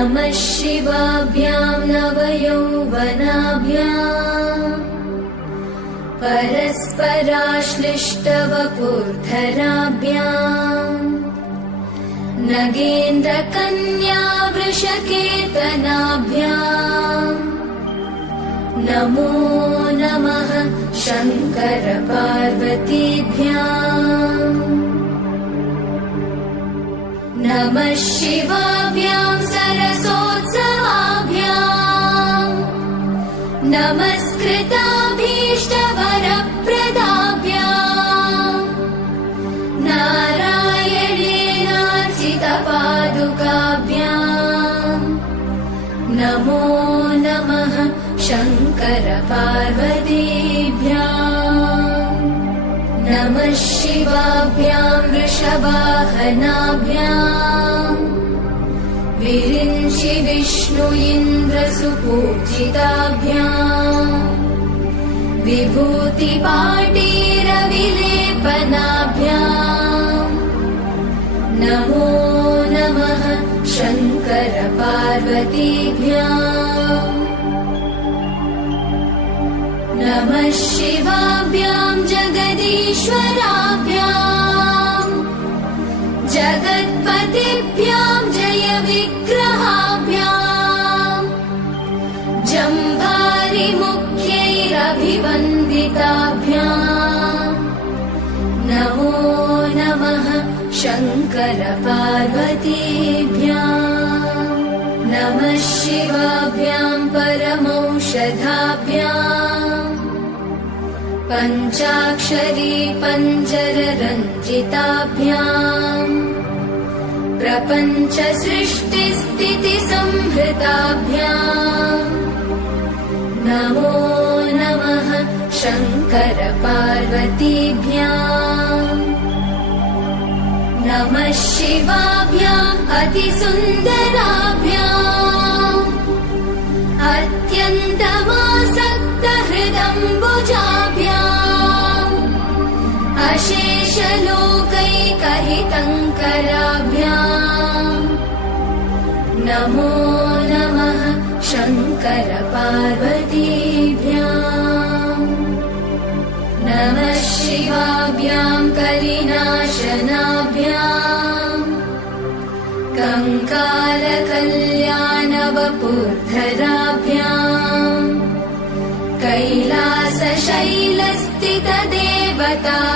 नमः शिवाभ्यां नवयौवनाभ्याम् परस्पराश्लिष्टवपुर्धराभ्याम् नगेन्द्रकन्या वृषकेतनाभ्याम् नमो नमः शङ्कर पार्वतीभ्याम् नमः शिवाभ्यां सरसोत्सवाभ्याम् नमस्कृताभीष्टवरप्रदाभ्याम् नारायणेनार्चितपादुकाभ्याम् नमो नमः शङ्कर पार्वतीभ्याम् नमः शिवाभ्यां वृषवाहनाभ्याम् विरिञ्चि विष्णु इन्द्रसुपूजिताभ्याम् विभूतिपाटीरविलेपनाभ्याम् नमो नमः शङ्कर पार्वतीभ्याम् नमः शिवाभ्यां जगदीश्वराभ्याम् जगत्पतिभ्यां जय विग्रहाभ्याम् जम्भारिमुख्यैरभिवन्दिताभ्याम् नमो नमः शङ्कर पार्वतीभ्याम् नमः शिवाभ्यां परमौषधाभ्याम् पञ्चाक्षरी पञ्जररञ्जिताभ्याम् प्रपञ्चसृष्टिस्थितिसंहृताभ्याम् नमो नमः शङ्कर पार्वतीभ्याम् नमः शिवाभ्याम् अतिसुन्दराभ्याम् अत्यन्तमासक्तहृदम्बुजाभ्याम् अशेषलोकैकहितङ्कराभ्याम् नमो नमः शङ्कर पार्वतीभ्याम् नमः शिवाभ्यां कलिनाशनाभ्याम् कङ्कालकल्याणवपुर्धराभ्याम्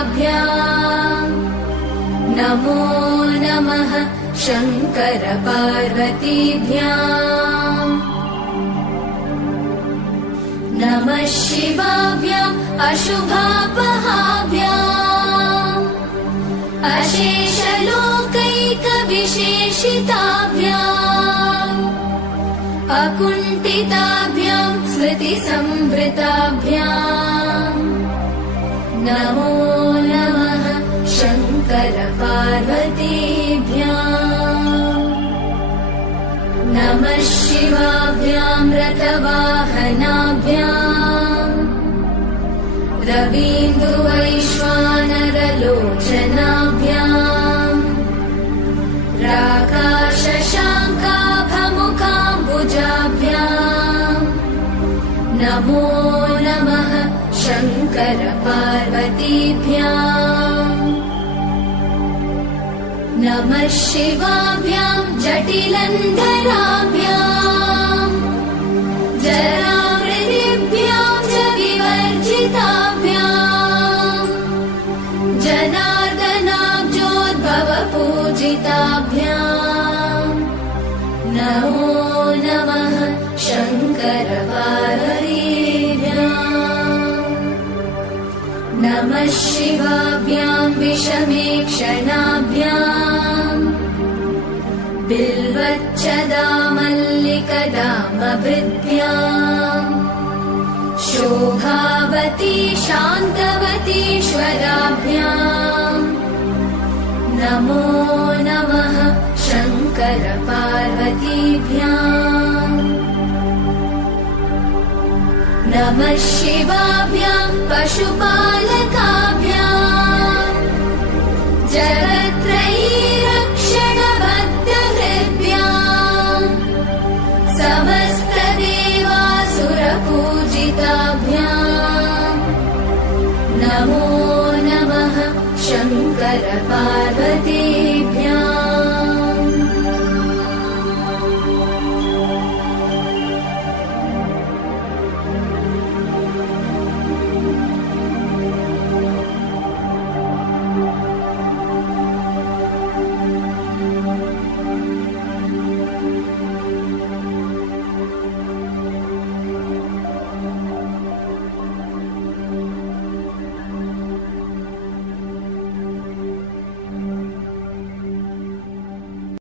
कैलासशैलस्थितदेवताभ्याम् नमो नमः शङ्कर पार्वतीभ्याम् नमः शिवाभ्याम् अशुभापहाभ्याम् अशेषलोकैकविशेषिताभ्याम् अकुण्ठिताभ्यां स्मृतिसंवृताभ्याम् नमो नमः शङ्कर पार्वतीभ्याम् नमः शिवाभ्यां रथवाहनाभ्याम् रवीन्द्रवैश्वानरलोचनाभ्याम् राकाशशाङ्काभमुखाम्बुजाभ्याम् नमो नमः शङ्कर पार्वतीभ्याम् नमः शिवाभ्यां जटिलन्धराभ्याम् जरामृतिभ्यां च विवर्जिताभ्याम् जनार्दनाब्जोद्भवपूजिताभ्याम् नमो नमः शङ्कर पार्वतीभ्याम् नमः शिवाभ्यां विषमेक्षणाभ्याम् बिल्वच्चदामल्लिकदामभृद्भ्याम् शोभावती शान्तवतीश्वराभ्याम् नमो नमः शङ्कर पार्वतीभ्याम् नमः शिवाभ्यां पशुपालकाभ्याम्